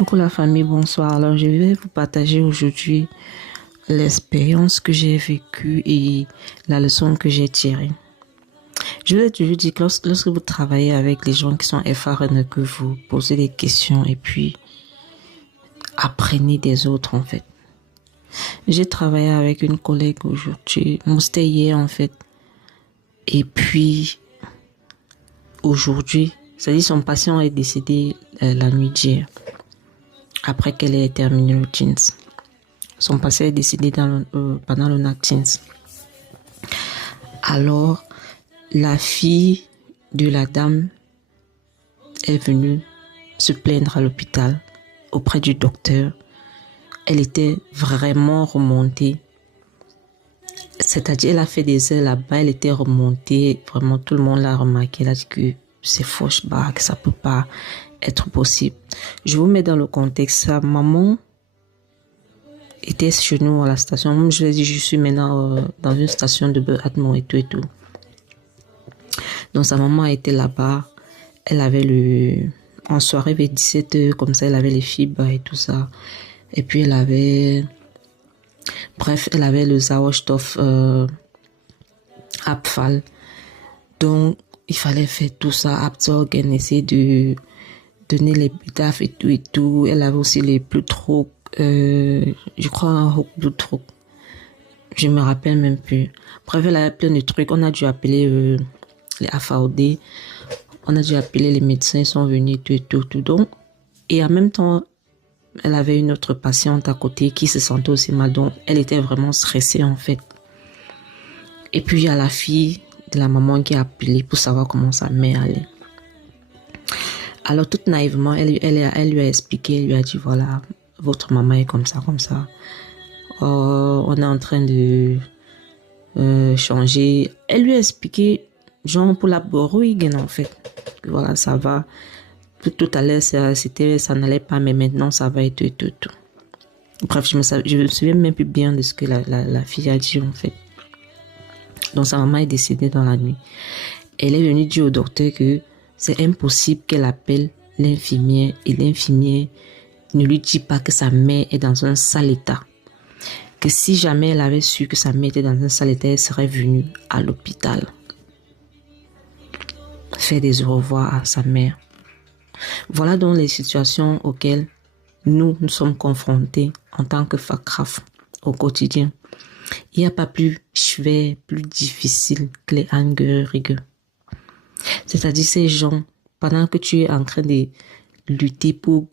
Coucou la famille, bonsoir. Alors, je vais vous partager aujourd'hui l'expérience que j'ai vécue et la leçon que j'ai tirée. Je vous ai toujours dit que lorsque vous travaillez avec les gens qui sont FRN, que vous posez des questions et puis apprenez des autres en fait. J'ai travaillé avec une collègue aujourd'hui, c'était hier en fait. Et puis, aujourd'hui, c'est-à-dire son patient est décédé la nuit d'hier, après qu'elle ait terminé le jeans. Son patient est décédé pendant le NAC Teens. Alors, la fille de la dame est venue se plaindre à l'hôpital auprès du docteur. Elle était vraiment remontée. C'est-à-dire, elle a fait des heures là-bas, elle était remontée. Vraiment, tout le monde l'a remarqué. Elle a dit que c'est faux, que ça peut pas être possible. Je vous mets dans le contexte. Sa maman était chez nous à la station. Moi, je lui ai dit, je suis maintenant dans une station de Atmon et tout et tout. Donc, sa maman était là-bas. Elle avait en soirée vers 17h, comme ça, elle avait les fibres et tout ça. Et puis, elle avait le Zawostov Apfal. Donc, il fallait faire tout ça, Absorgen, essayer de donner les bétafs et tout et tout. Elle avait aussi les plus trop, je crois un Blood trop. Je me rappelle même plus. Bref, elle avait plein de trucs. On a dû appeler les AFAOD. On a dû appeler les médecins, ils sont venus, tout. Donc, et en même temps, elle avait une autre patiente à côté qui se sentait aussi mal. Donc, elle était vraiment stressée, en fait. Et puis, il y a la fille de la maman qui a appelé pour savoir comment sa mère allait. Alors, toute naïvement, elle lui a expliqué, elle lui a dit, voilà, votre maman est comme ça. On est en train de changer. Elle lui a expliqué, genre pour la Boruigen, en fait. Que voilà, ça va. Tout à l'heure, ça n'allait pas, mais maintenant, ça va et tout. Bref, je me souviens même plus bien de ce que la fille a dit, en fait. Donc, sa maman est décédée dans la nuit. Elle est venue dire au docteur que c'est impossible qu'elle appelle l'infirmière et l'infirmière ne lui dit pas que sa mère est dans un sale état. Que si jamais elle avait su que sa mère était dans un sale état, elle serait venue à l'hôpital faire des au revoir à sa mère. Voilà donc les situations auxquelles nous sommes confrontés en tant que Fakraf au quotidien. Il n'y a pas plus schwer, plus difficile que les Angehörige. C'est-à-dire ces gens, pendant que tu es en train de lutter pour